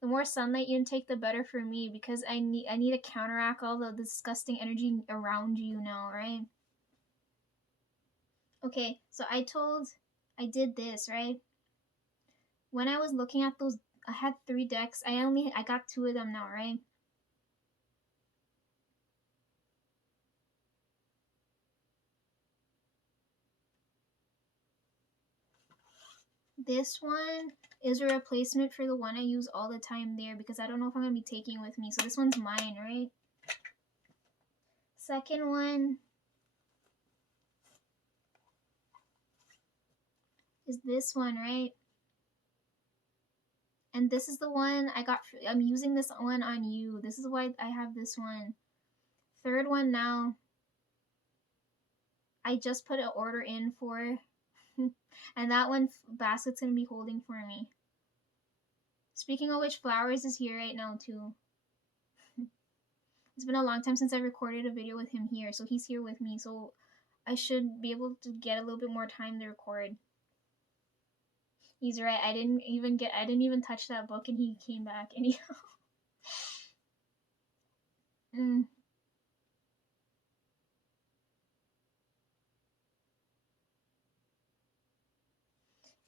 The more sunlight you intake, the better for me, because I need to counteract all the disgusting energy around you now, right? Okay, so I did this, right? When I was looking at those, I had 3 decks. I got 2 of them now, right? This one is a replacement for the one I use all the time there, because I don't know if I'm gonna be taking with me. So this one's mine, right? Second one is this one, right? And this is the one I got. I'm using this one on you. This is why I have this one. Third one now, I just put an order in for, and that one Basket's gonna be holding for me. Speaking of which, Flowers is here right now too. It's been a long time since I recorded a video with him here, so he's here with me. So I should be able to get a little bit more time to record. He's right. I didn't even touch that book, and he came back anyhow. mm.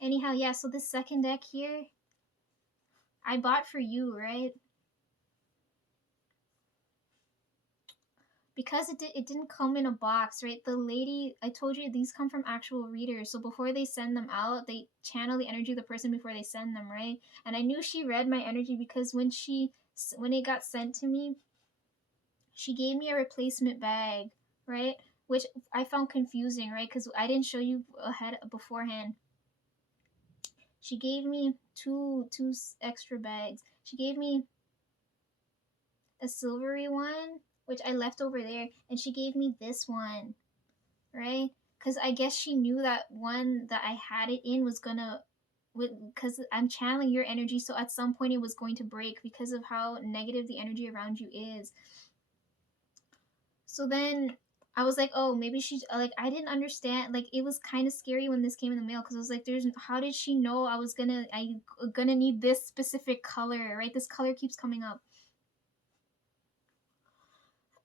Anyhow, yeah. So this second deck here, I bought for you, right? Because it didn't come in a box, right? The lady, I told you these come from actual readers, so before they send them out, they channel the energy of the person before they send them, right? And I knew she read my energy, because when it got sent to me, she gave me a replacement bag, right? Which I found confusing, right? Because I didn't show you ahead beforehand. She gave me two extra bags. She gave me a silvery one, which I left over there, and she gave me this one, right? Because I guess she knew that one that I had it in was gonna, because I'm channeling your energy, so at some point it was going to break because of how negative the energy around you is. So then I was like, oh, maybe she, like, I didn't understand. Like, it was kind of scary when this came in the mail, because I was like, how did she know I gonna need this specific color, right? This color keeps coming up.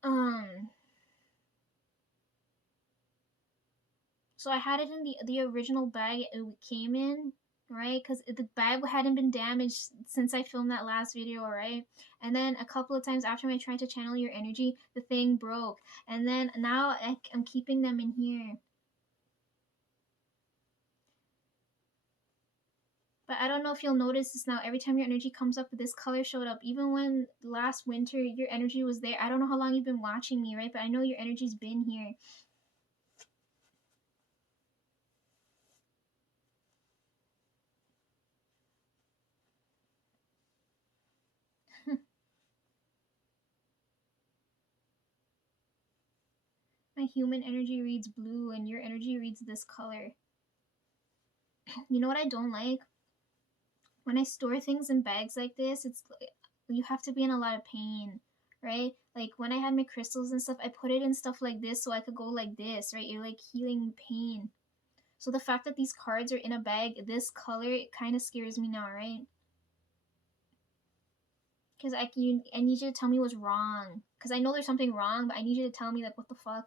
Um, so I had it in the original bag it came in, right? Because the bag hadn't been damaged since I filmed that last video, right? And then a couple of times after I tried to channel your energy, the thing broke. And then now I'm keeping them in here. But I don't know if you'll notice this now. Every time your energy comes up, this color showed up. Even when last winter your energy was there. I don't know how long you've been watching me, right? But I know your energy's been here. My human energy reads blue, and your energy reads this color. You know what I don't like? When I store things in bags like this, you have to be in a lot of pain, right? Like when I had my crystals and stuff, I put it in stuff like this so I could go like this, right? You're like healing pain. So the fact that these cards are in a bag this color, it kind of scares me now, right? Because I need you to tell me what's wrong. Because I know there's something wrong, but I need you to tell me, like, what the fuck.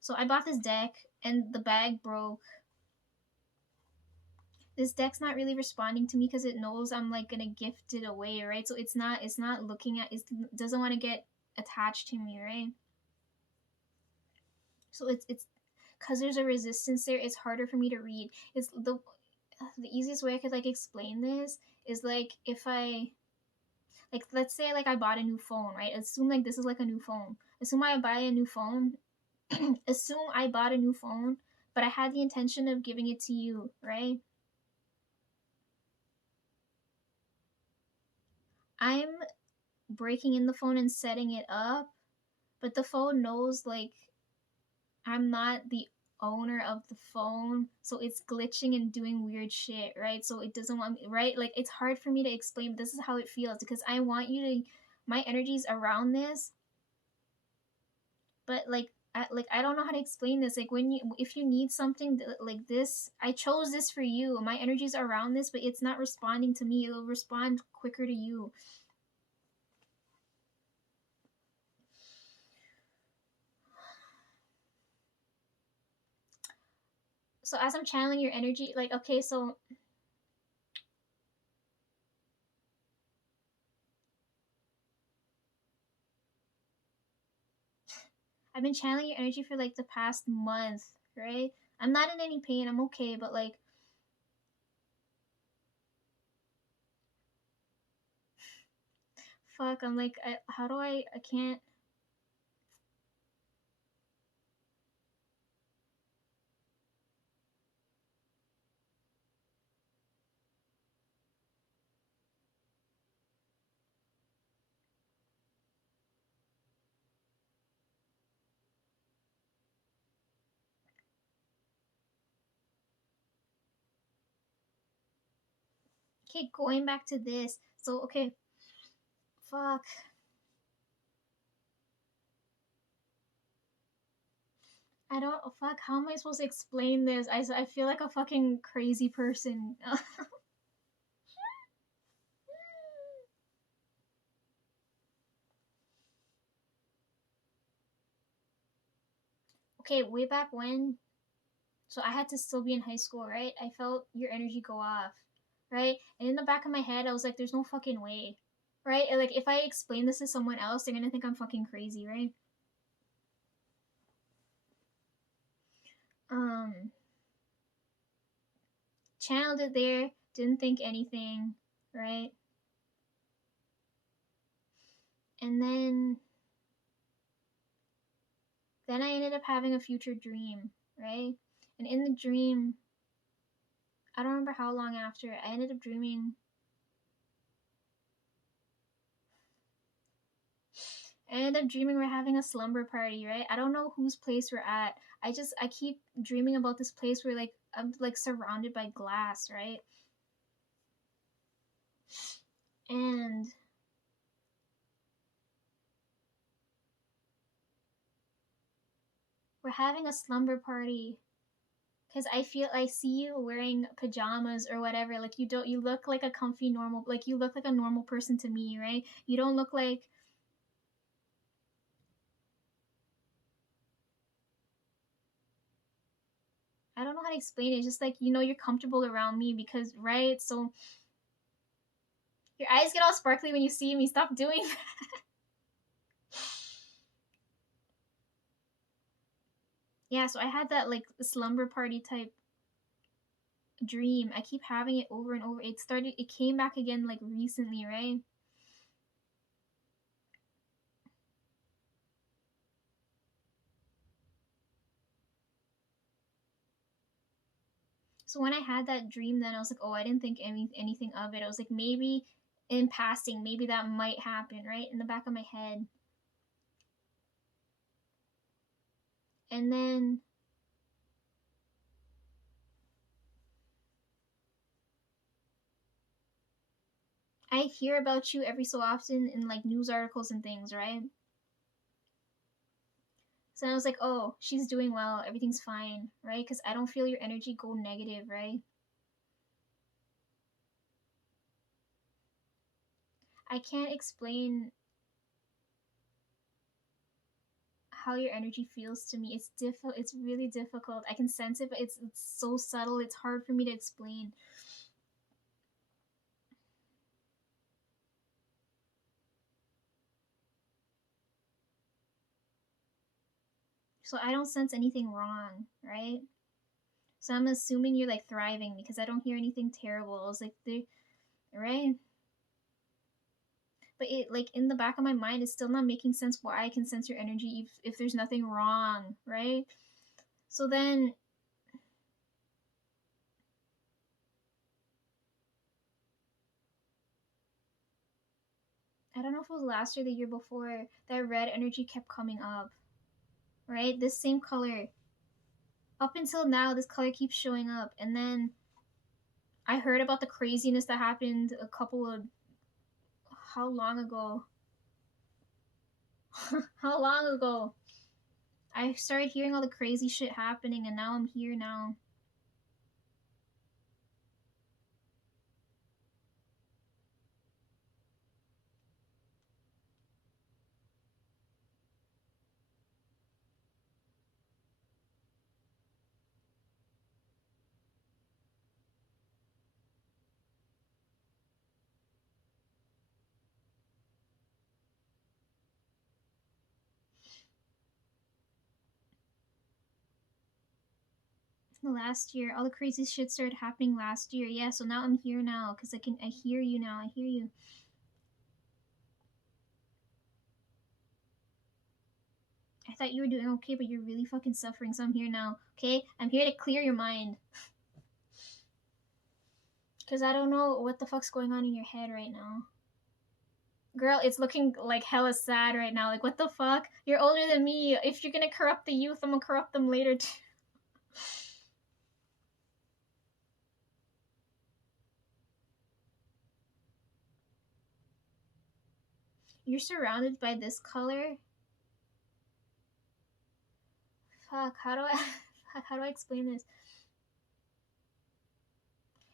So I bought this deck, and the bag broke. This deck's not really responding to me because it knows I'm like gonna gift it away, right? So it's not looking at, it doesn't want to get attached to me, right? So it's because there's a resistance there. It's harder for me to read. It's the easiest way I could like explain this is like if I, like, let's say like I bought a new phone, right? Assume like this is like a new phone. Assume I buy a new phone. Assume I bought a new phone, but I had the intention of giving it to you, right? I'm breaking in the phone and setting it up, but the phone knows like I'm not the owner of the phone, so it's glitching and doing weird shit, right? So it doesn't want me, right? Like it's hard for me to explain, but this is how it feels because I want you to, my energy's around this, but like I don't know how to explain this. Like when you, if you need something like this, I chose this for you. My energies are around this, but it's not responding to me. It'll respond quicker to you. So as I'm channeling your energy, like, okay, so I've been channeling your energy for like the past month, right? I'm not in any pain. I'm okay, but like, fuck. I'm like, how do I can't. Okay, going back to this. So okay, fuck. I don't fuck. How am I supposed to explain this? I feel like a fucking crazy person. Okay, way back when, so I had to still be in high school, right? I felt your energy go off, right? And in the back of my head, I was like, there's no fucking way, right? And like, if I explain this to someone else, they're gonna think I'm fucking crazy, right? Um, Channeled it there, didn't think anything, right? And then I ended up having a future dream, right? And in the dream, I don't remember how long after, I ended up dreaming. I ended up dreaming we're having a slumber party, right? I don't know whose place we're at. I keep dreaming about this place where like I'm like surrounded by glass, right? And we're having a slumber party because I feel I see you wearing pajamas or whatever. Like you look like a comfy normal, like you look like a normal person to me, right? You don't look like I don't know how to explain it. It's just like you're comfortable around me because right. So your eyes get all sparkly when you see me. Stop doing that. Yeah. So I had that like slumber party type dream. I keep having it over and over. It came back again like recently, right? So when I had that dream, then I was like, oh, I didn't think anything of it. I was like, maybe in passing, maybe that might happen, right? In the back of my head. And then I hear about you every so often in like news articles and things, right? So I was like, oh, she's doing well. Everything's fine, right? Because I don't feel your energy go negative, right? I can't explain how your energy feels to me. It's difficult. It's really difficult. I can sense it, but it's so subtle. It's hard for me to explain. So I don't sense anything wrong, right? So I'm assuming you're like thriving because I don't hear anything terrible. I was like, right? But it like in the back of my mind, it's still not making sense why I can sense your energy if there's nothing wrong, right? So then I don't know if it was last year, the year before, that red energy kept coming up, right? This same color. Up until now, this color keeps showing up, and then I heard about the craziness that happened a couple of how long ago? How long ago? I started hearing all the crazy shit happening, and now I'm here now. Last year, all the crazy shit started happening last year. Yeah, so now I'm here now, because I hear you now. I hear you. I thought you were doing okay, but you're really fucking suffering, so I'm here now. Okay? I'm here to clear your mind. Because I don't know what the fuck's going on in your head right now. Girl, it's looking like hella sad right now. Like, what the fuck? You're older than me. If you're gonna corrupt the youth, I'm gonna corrupt them later too. You're surrounded by this color? Fuck, how do I... how do I explain this?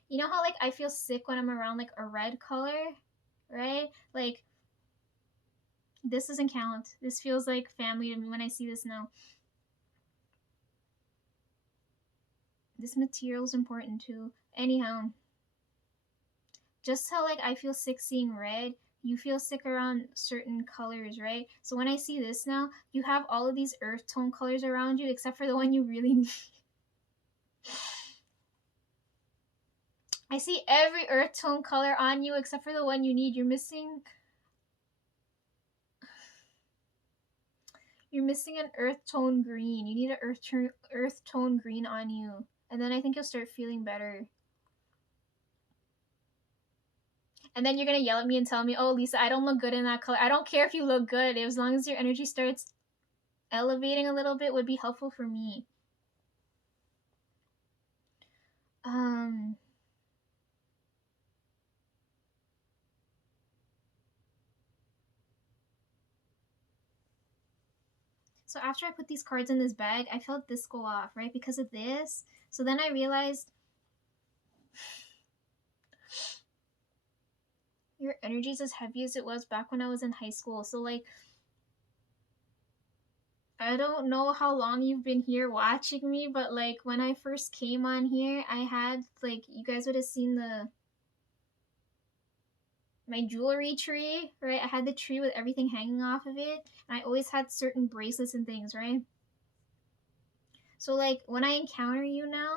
You know how, like, I feel sick when I'm around, like, a red color? Right? Like, this doesn't count. This feels like family to me when I see this now. This material's important too. Anyhow, just how, like, I feel sick seeing red, you feel sick around certain colors, right? So when I see this now, you have all of these earth tone colors around you, except for the one you really need. I see every earth tone color on you except for the one you need. You're missing an earth tone green. You need an earth tone green on you. And then I think you'll start feeling better. And then you're gonna yell at me and tell me, oh, Lisa, I don't look good in that color. I don't care if you look good. As long as your energy starts elevating a little bit would be helpful for me. So after I put these cards in this bag, I felt this go off, right? Because of this. So then I realized your energy is as heavy as it was back when I was in high school. So, like, I don't know how long you've been here watching me, but, like, when I first came on here, I had, like, you guys would have seen my jewelry tree, right? I had the tree with everything hanging off of it, and I always had certain bracelets and things, right? So, like, when I encounter you now,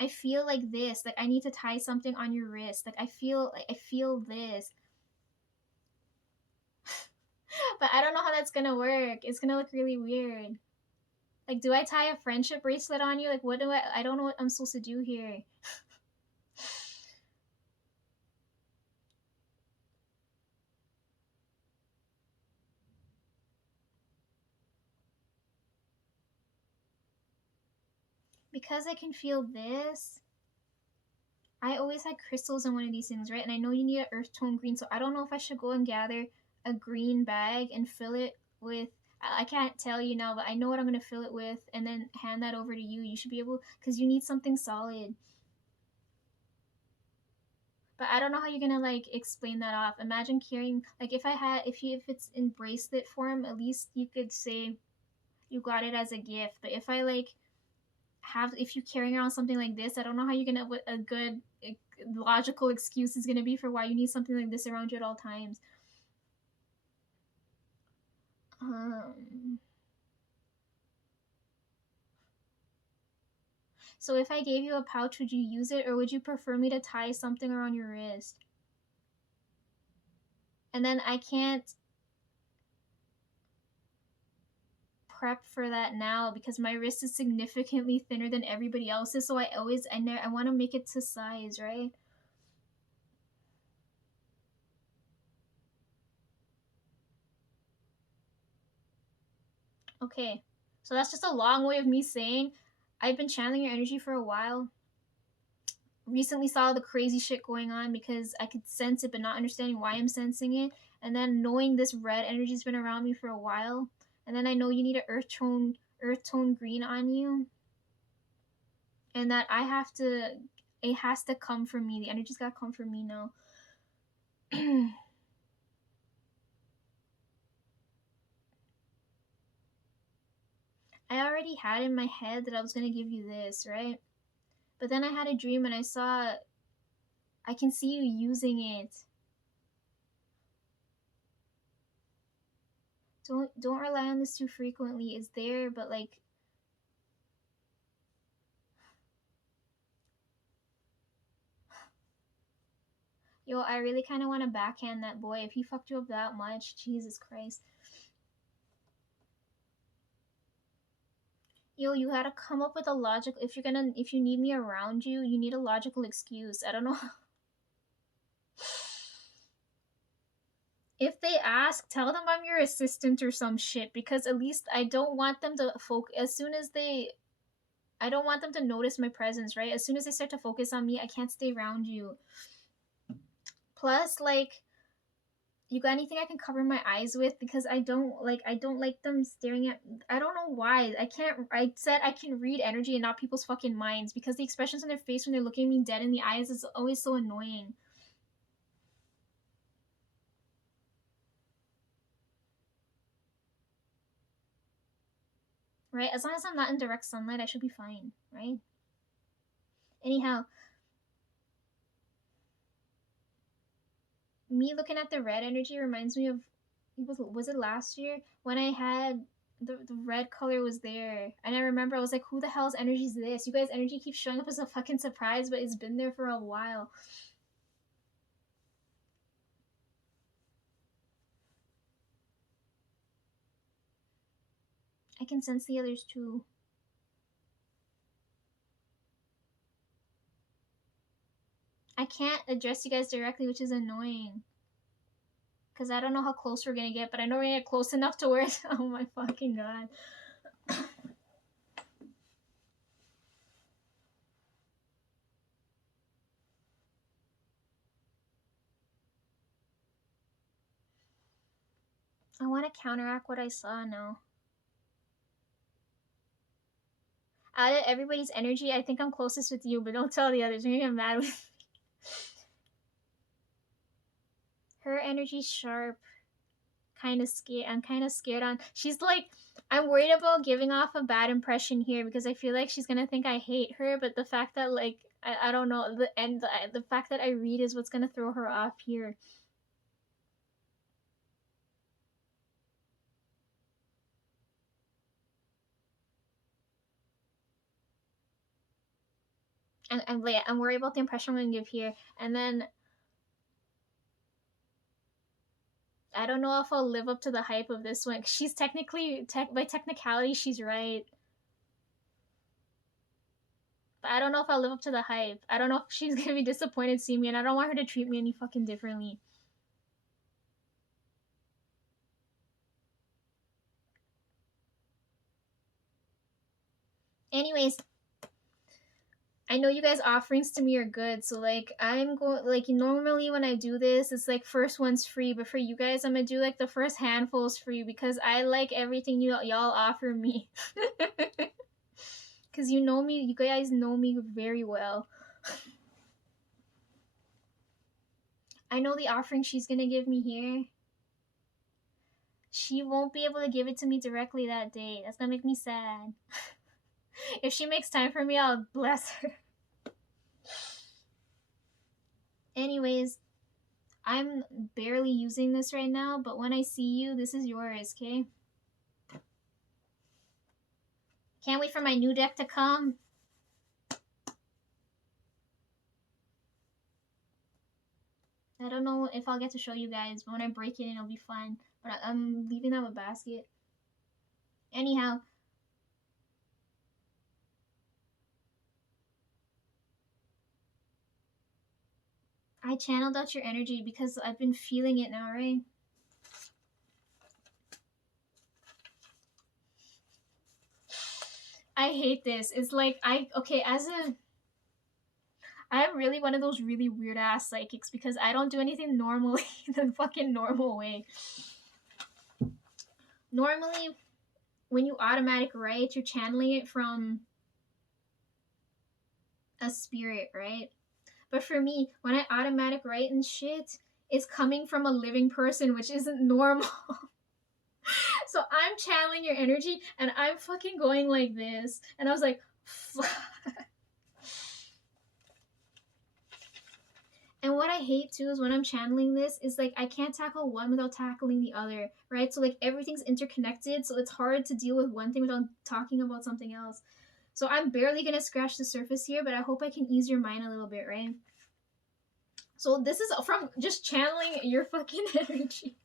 I feel like this. Like, I need to tie something on your wrist. Like, I feel this. But I don't know how that's gonna work. It's gonna look really weird. Like, do I tie a friendship bracelet on you? Like, what do I don't know what I'm supposed to do here. Because I can feel this, I always had crystals in one of these things, right? And I know you need an earth tone green, so I don't know if I should go and gather a green bag and fill it with. I can't tell you now, but I know what I'm gonna fill it with, and then hand that over to you. You should be able, because you need something solid. But I don't know how you're gonna, like, explain that off. Imagine carrying, like, if it's in bracelet form, at least you could say you got it as a gift. But if I, like, if you're carrying around something like this, I don't know how you're gonna, what a good logical excuse is gonna be for why you need something like this around you at all times. So if I gave you a pouch, would you use it, or would you prefer me to tie something around your wrist? And then I can't prep for that now because my wrist is significantly thinner than everybody else's, so I want to make it to size, right? Okay, so that's just a long way of me saying I've been channeling your energy for a while. recently saw the crazy shit going on because I could sense it but not understanding why I'm sensing it. And then knowing this red energy's been around me for a while. And then I know you need an earth tone green on you. And that it has to come from me. The energy's gotta come from me now. I already had in my head that I was gonna give you this, right? But then I had a dream and I can see you using it. Don't rely on this too frequently. It's there, but like, yo, I really kind of want to backhand that boy. If he fucked you up that much, Jesus Christ. Yo, you gotta come up with a logical. If you need me around you, you need a logical excuse. I don't know. If they ask, tell them I'm your assistant or some shit, because at least I don't want them to focus. I don't want them to notice my presence, right? As soon as they start to focus on me, I can't stay around you. Plus, like, you got anything I can cover my eyes with, because I don't like them staring at. I don't know why. I said I can read energy and not people's fucking minds, because the expressions on their face when they're looking me dead in the eyes is always so annoying. Right? As long as I'm not in direct sunlight, I should be fine, right? Anyhow, me looking at the red energy reminds me of, was it last year when I had the red color was there, and I remember I was like, who the hell's energy is this? You guys energy keeps showing up as a fucking surprise, but it's been there for a while. I can sense the others too. I can't address you guys directly, which is annoying, because I don't know how close we're gonna get, but I know we're gonna get close enough to where oh my fucking god. I want to counteract what I saw now. Out of everybody's energy, I think I'm closest with you, but don't tell the others. You're gonna get mad with me. Her energy's sharp. Kind of scared. I'm kind of scared on. She's like, I'm worried about giving off a bad impression here, because I feel like she's gonna think I hate her. But the fact that, like, I don't know, the fact that I read is what's gonna throw her off here. And I'm worried about the impression I'm gonna give here, and then I don't know if I'll live up to the hype of this one. She's technically, by technicality, she's right. But I don't know if I'll live up to the hype. I don't know if she's gonna be disappointed seeing me, and I don't want her to treat me any fucking differently. Anyways, I know you guys' offerings to me are good, so like I'm going, like, normally when I do this, it's like first one's free, but for you guys, I'm gonna do like the first handful's free, because I like everything y'all offer me. Because you guys know me very well. I know the offering she's gonna give me here. She won't be able to give it to me directly that day. That's gonna make me sad. If she makes time for me, I'll bless her. Anyways, I'm barely using this right now, but when I see you, this is yours, okay? Can't wait for my new deck to come. I don't know if I'll get to show you guys, but when I break it in, it'll be fun. But I'm leaving out a basket. Anyhow, I channeled out your energy because I've been feeling it now, right? I hate this. It's like, okay, I'm really one of those really weird ass psychics because I don't do anything normally the fucking normal way. Normally, when you automatic write, you're channeling it from a spirit, right? But for me, when I automatic write and shit, it's coming from a living person, which isn't normal. So I'm channeling your energy and I'm fucking going like this. And I was like, fuck. And what I hate too is when I'm channeling this is like I can't tackle one without tackling the other, right? So like everything's interconnected, so it's hard to deal with one thing without talking about something else. So I'm barely gonna scratch the surface here, but I hope I can ease your mind a little bit, right? So this is from just channeling your fucking energy.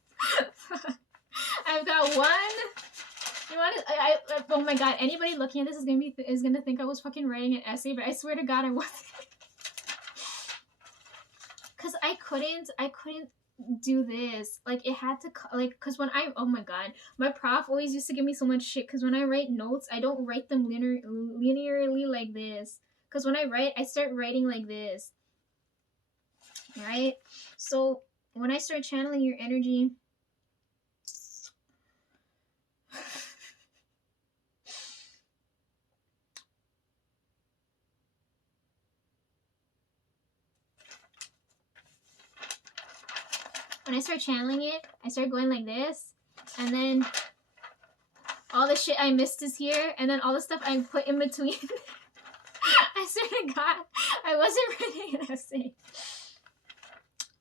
I've got one. You want to? Oh my god! Anybody looking at this is gonna think I was fucking writing an essay, but I swear to God I wasn't. Cause I couldn't do this. Like it had to like, cause when oh my god, my prof always used to give me so much shit. Cause when I write notes, I don't write them linearly like this. Cause when I write, I start writing like this, right? So when I start channeling your energy. When I start channeling it, I start going like this, and then all the shit I missed is here, and then all the stuff I put in between. I swear to God, I wasn't writing an essay.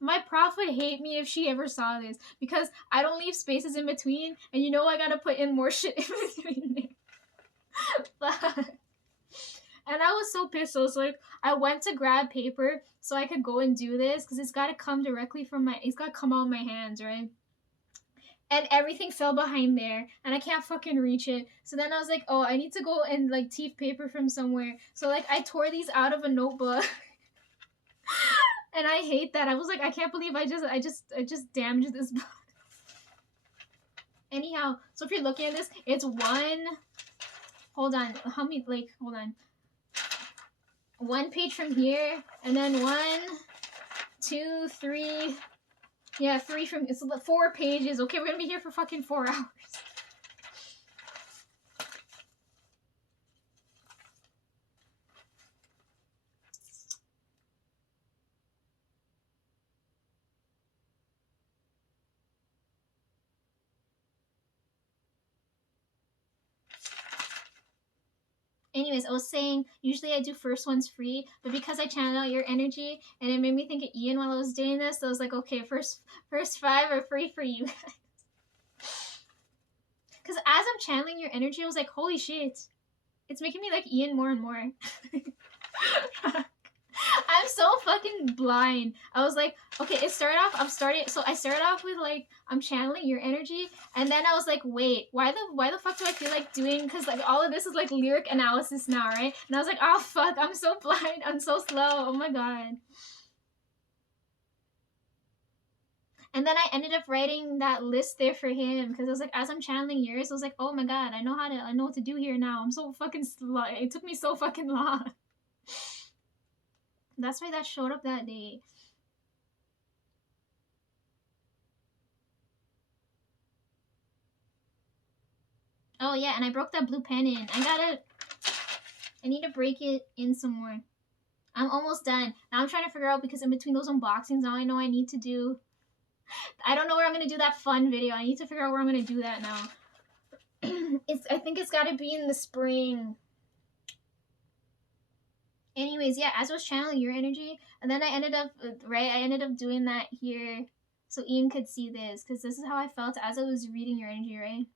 My prof would hate me if she ever saw this, because I don't leave spaces in between, and you know I gotta put in more shit in between there. But, and I was so pissed. So it's like I went to grab paper so I could go and do this because it's got to come directly from it's got to come out of my hands, right? And everything fell behind there and I can't fucking reach it. So then I was like, oh, I need to go and like teeth paper from somewhere. So like I tore these out of a notebook. And I hate that. I was like, I can't believe I just damaged this book. Anyhow, so if you're looking at this, it's one. Hold on. How many? Like, hold on. One page from here, and then 1, 2, 3. Yeah, 3 from. It's 4 pages. Okay, we're gonna be here for fucking 4 hours. Anyways, I was saying, usually I do first ones free, but because I channeled out your energy, and it made me think of Ian while I was doing this, so I was like, okay, first 5 are free for you guys. Because as I'm channeling your energy, I was like, holy shit, it's making me like Ian more and more. I'm so fucking blind. I was like, okay, I started off with like, I'm channeling your energy, and then I was like, wait, why the fuck do I feel like doing, because like all of this is like lyric analysis now, right? And I was like, oh fuck, I'm so blind, I'm so slow, oh my god. And then I ended up writing that list there for him, because I was like, as I'm channeling yours, I was like, oh my god, I know what to do here now. I'm so fucking slow. It took me so fucking long. That's why that showed up that day. Oh yeah, and I broke that blue pen in. I need to break it in some more. I'm almost done. Now I'm trying to figure out, because in between those unboxings, now I know I need to do... I don't know where I'm going to do that fun video. I need to figure out where I'm going to do that now. I think it's got to be in the spring. Anyways, yeah, as I was channeling your energy, and then I ended up doing that here so Ian could see this, because this is how I felt as I was reading your energy, right?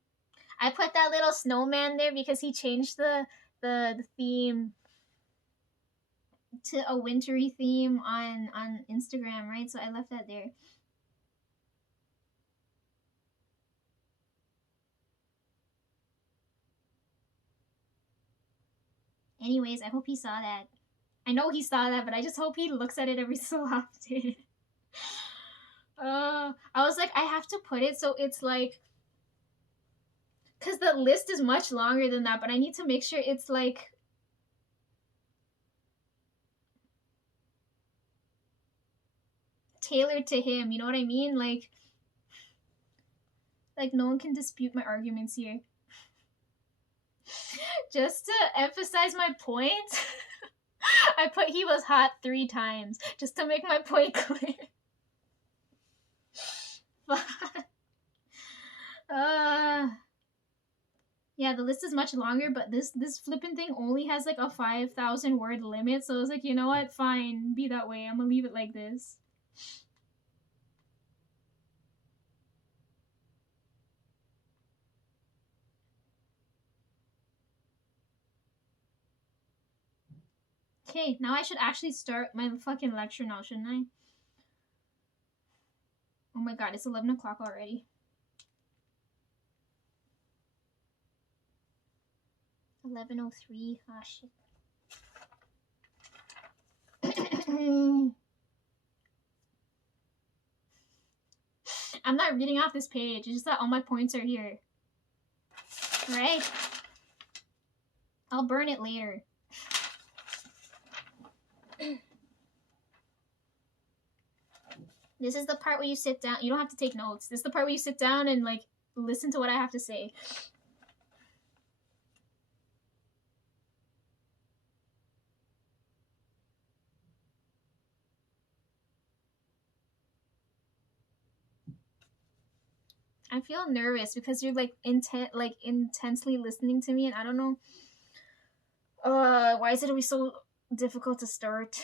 I put that little snowman there because he changed the theme to a wintry theme on Instagram, right? So I left that there. Anyways, I hope he saw that. I know he saw that, but I just hope he looks at it every so often. I was like, I have to put it so it's like, because the list is much longer than that, but I need to make sure it's like, tailored to him. You know what I mean? Like no one can dispute my arguments here. Just to emphasize my point, I put he was hot 3 times just to make my point clear. Yeah, the list is much longer, but this flipping thing only has like a 5,000 word limit, so I was like, you know what? Fine, be that way. I'm gonna leave it like this. Okay, now I should actually start my fucking lecture now, shouldn't I? Oh my god, it's 11 o'clock already. 11:03. Ah, shit. I'm not reading off this page. It's just that all my points are here. Right? I'll burn it later. This is the part where you sit down. You don't have to take notes. This is the part where you sit down and like listen to what I have to say. I feel nervous because you're like intensely listening to me, and I don't know. Why is it always so difficult to start?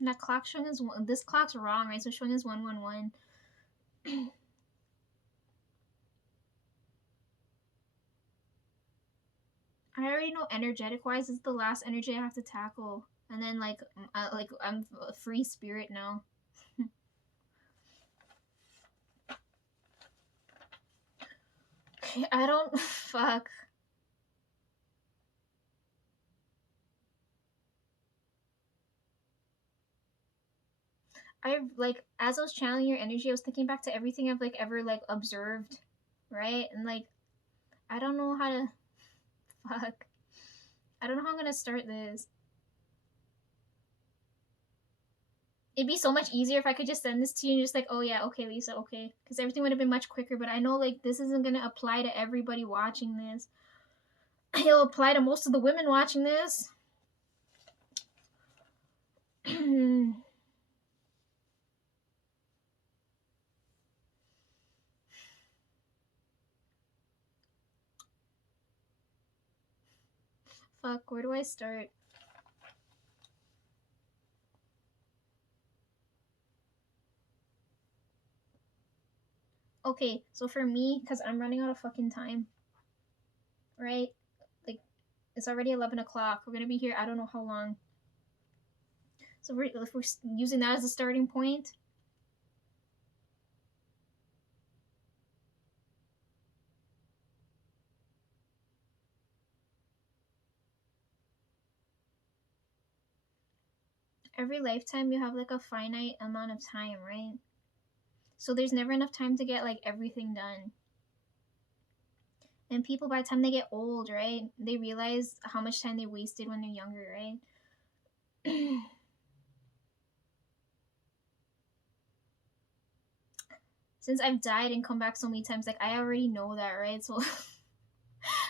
And that clock showing is one. This clock's wrong, right? So showing is 111. I already know energetic wise is the last energy I have to tackle, and then like I'm a free spirit now. Okay, I don't fuck. I like as I was channeling your energy, I was thinking back to everything I've like ever like observed, right? And like I don't know how to fuck. I don't know how I'm gonna start this. It'd be so much easier if I could just send this to you and just like, oh yeah, okay, Lisa, okay, because everything would have been much quicker. But I know like this isn't gonna apply to everybody watching this. It'll apply to most of the women watching this. Fuck, where do I start? Okay, so for me, because I'm running out of fucking time, right? Like, it's already 11 o'clock. We're gonna be here, I don't know how long. So if we're using that as a starting point, every lifetime you have like a finite amount of time, right? So there's never enough time to get like everything done. And people, by the time they get old, right, they realize how much time they wasted when they're younger, right? Since I've died and come back so many times, like I already know that, right? So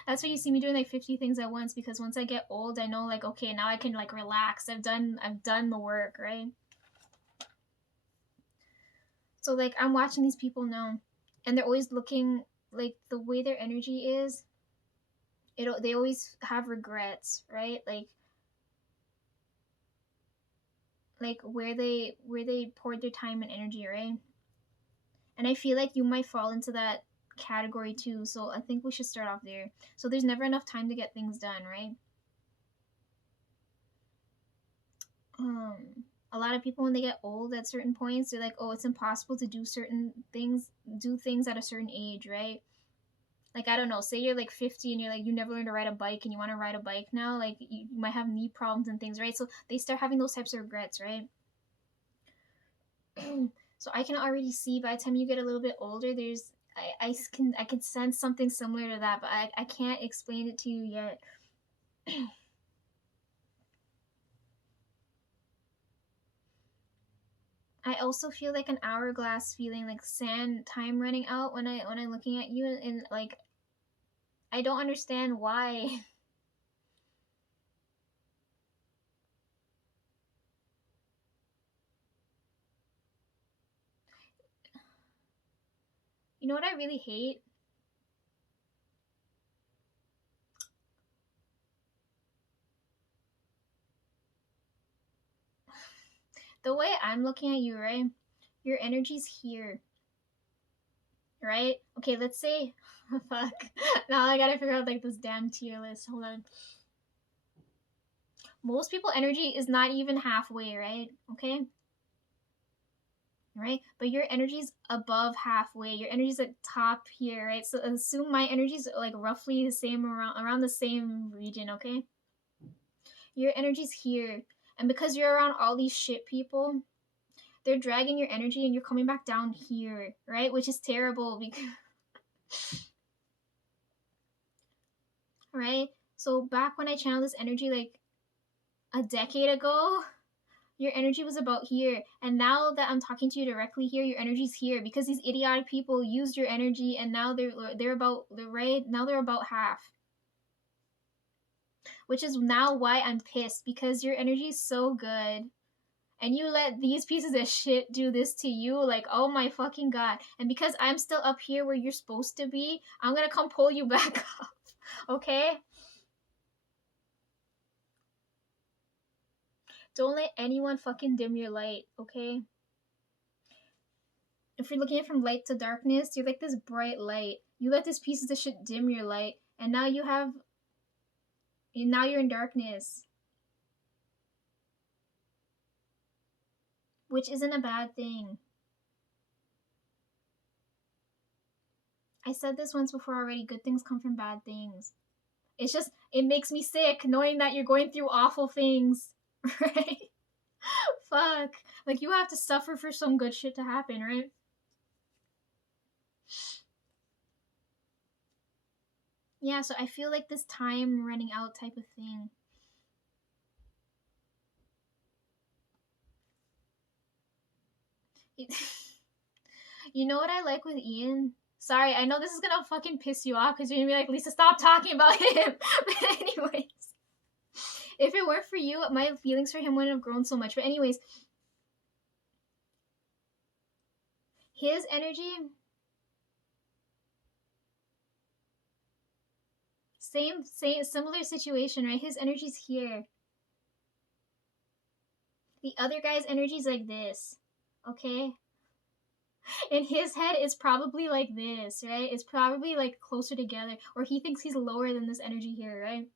that's why you see me doing like 50 things at once, because once I get old, I know like, okay, now I can like relax. I've done the work, right? So like I'm watching these people now, and they're always looking like the way their energy is. They always have regrets, right? Like where they poured their time and energy, right? And I feel like you might fall into that category too. So I think we should start off there. So there's never enough time to get things done, right? A lot of people, when they get old at certain points, they're like, oh, it's impossible to do certain things, do things at a certain age, right? Like, I don't know, say you're like 50 and you're like, you never learned to ride a bike and you want to ride a bike now, like, you might have knee problems and things, right? So they start having those types of regrets, right? So I can already see by the time you get a little bit older, there's I can sense something similar to that, but I can't explain it to you yet. I also feel like an hourglass feeling, like sand time running out when I'm looking at you, and like I don't understand why. You know what I really hate? The way I'm looking at you, right? Your energy's here, right? Okay, let's say, fuck. Now I gotta figure out like this damn tier list. Hold on. Most people energy is not even halfway, right? Okay, right? But your energy's above halfway. Your energy's at top here, right? So assume my energy's like roughly the same, around the same region, okay? Your energy's here. And because you're around all these shit people, they're dragging your energy and you're coming back down here, right? Which is terrible because right? So back when I channeled this energy like a decade ago, your energy was about here, and now that I'm talking to you directly here, your energy's here because these idiotic people used your energy, and now they're about the right now they're about half, which is now why I'm pissed because your energy is so good, and you let these pieces of shit do this to you, like, oh my fucking god. And because I'm still up here where you're supposed to be, I'm gonna come pull you back up, okay? Don't let anyone fucking dim your light, okay? If you're looking at from light to darkness, you're like this bright light. You let this piece of shit dim your light, and now you're in darkness, which isn't a bad thing. I said this once before already. Good things come from bad things. It's just it makes me sick knowing that you're going through awful things, right? Fuck, like you have to suffer for some good shit to happen, right? Yeah, so I feel like this time running out type of thing. You know what I like with Ian? Sorry, I know this is gonna fucking piss you off because you're gonna be like, Lisa, stop talking about him. But anyways, if it weren't for you, my feelings for him wouldn't have grown so much. But anyways, his energy, same, similar situation, right? His energy's here. The other guy's energy's like this, okay? In his head, it's probably like this, right? It's probably like closer together, or he thinks he's lower than this energy here, right?